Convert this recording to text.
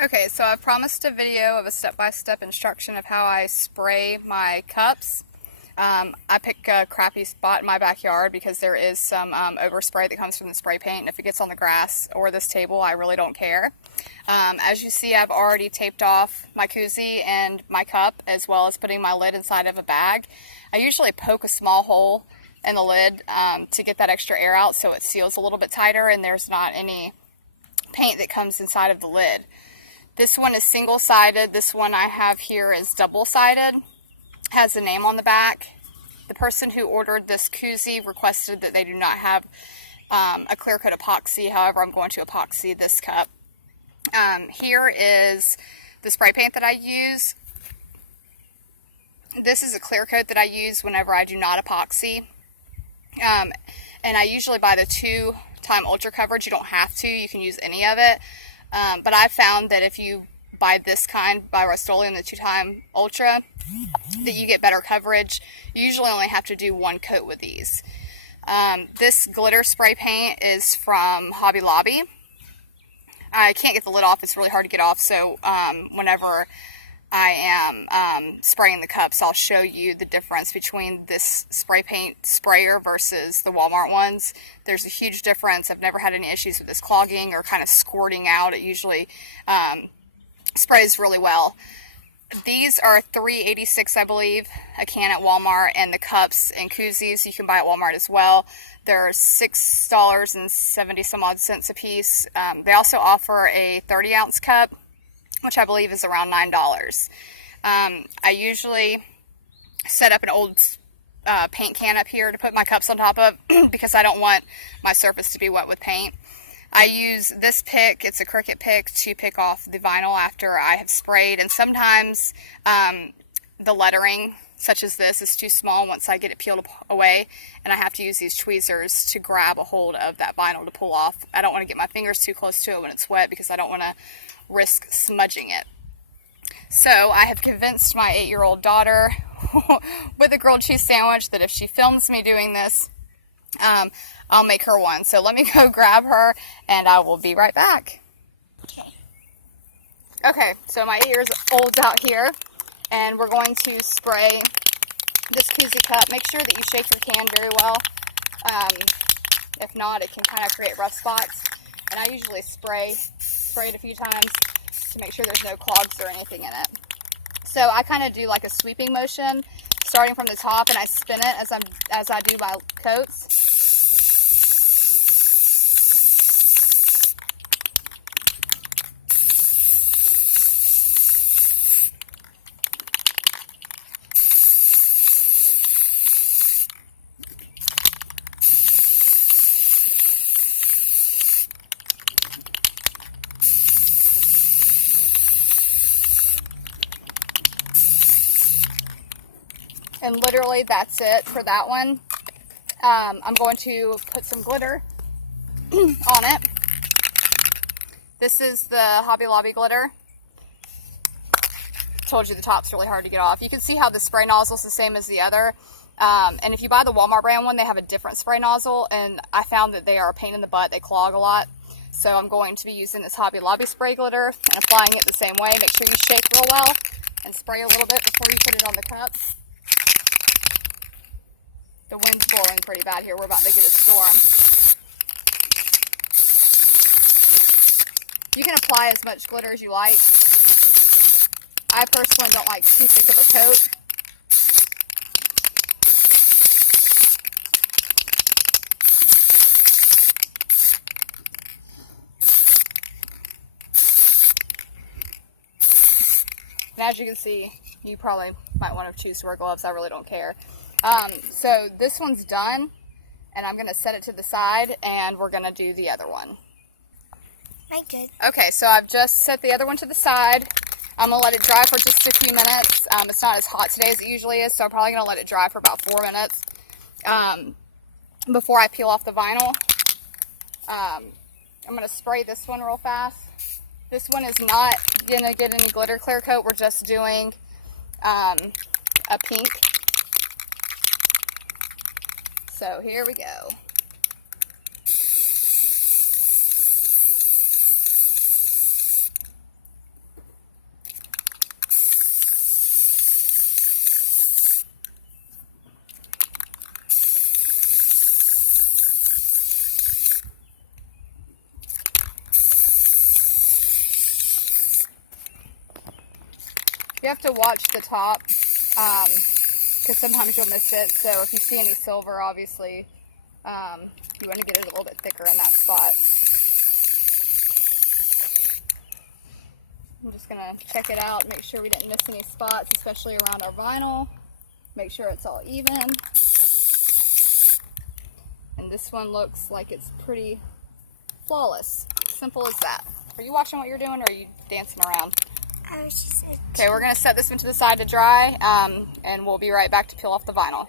Okay, so I've promised a video of a step-by-step instruction of how I spray my cups. I pick a crappy spot in my backyard because there is some overspray that comes from the spray paint, and if it gets on the grass or this table, I really don't care. As you see, I've already taped off my koozie and my cup, as well as putting my lid inside of a bag. I usually poke a small hole in the lid to get that extra air out so it seals a little bit tighter and there's not any paint that comes inside of the lid. This one is single-sided. This one I have here is double-sided. Has a name on the back. The person who ordered this koozie requested that they do not have a clear coat epoxy. However, I'm going to epoxy this cup. Here is the spray paint that I use. This is a clear coat that I use whenever I do not epoxy. And I usually buy the 2-time ultra coverage. You don't have to. You can use any of it. But I found that if you buy this kind, by Rust-Oleum, the 2-time ultra, that you get better coverage. You usually only have to do 1 coat with these. This glitter spray paint is from Hobby Lobby. I can't get the lid off. It's really hard to get off. So whenever I am spraying the cups, I'll show you the difference between this spray paint sprayer versus the Walmart ones. There's a huge difference. I've never had any issues with this clogging or kind of squirting out. It usually sprays really well. These are $3.86, I believe, a can at Walmart, and the cups and koozies you can buy at Walmart as well. They're $6.70 some odd cents a piece. They also offer a 30-ounce cup, which I believe is around $9. I usually set up an old paint can up here to put my cups on top of because I don't want my surface to be wet with paint. I use this pick, it's a Cricut pick, to pick off the vinyl after I have sprayed, and sometimes the lettering, such as this, is too small once I get it peeled away, and I have to use these tweezers to grab a hold of that vinyl to pull off. I don't want to get my fingers too close to it when it's wet because I don't want to risk smudging it. So I have convinced my 8-year-old daughter with a grilled cheese sandwich that if she films me doing this, I'll make her one. So let me go grab her and I will be right back. Okay, so my 8-year-old's out here and we're going to spray this koozie cup. Make sure that you shake your can very well. If not, it can kind of create rough spots. And I usually spray it a few times to make sure there's no clogs or anything in it. So I kind of do like a sweeping motion, starting from the top, and I spin it as I do my coats. And literally that's it for that one. I'm going to put some glitter on it. This is the Hobby Lobby glitter. Told you the top's really hard to get off. You can see how the spray nozzle is the same as the other. And if you buy the Walmart brand one, they have a different spray nozzle, and I found that they are a pain in the butt. They clog a lot. So I'm going to be using this Hobby Lobby spray glitter and applying it the same way. Make sure you shake real well and spray a little bit before you put it on the cups. The wind's blowing pretty bad here. We're about to get a storm. You can apply as much glitter as you like. I personally don't like too thick of a coat. And as you can see, you probably might want to choose to wear gloves. I really don't care. So this one's done, and I'm going to set it to the side, and we're going to do the other one. Good. Okay, so I've just set the other one to the side. I'm going to let it dry for just a few minutes. It's not as hot today as it usually is, so I'm probably going to let it dry for about 4 minutes before I peel off the vinyl. I'm going to spray this one real fast. This one is not going to get any glitter clear coat. We're just doing a pink. So here we go. You have to watch the top, because sometimes you'll miss it. So if you see any silver, obviously, you want to get it a little bit thicker in that spot. I'm just going to check it out, make sure we didn't miss any spots, especially around our vinyl. Make sure it's all even. And this one looks like it's pretty flawless. Simple as that. Are you watching what you're doing, or are you dancing around? I was just Okay, we're going to set this one to the side to dry, and we'll be right back to peel off the vinyl.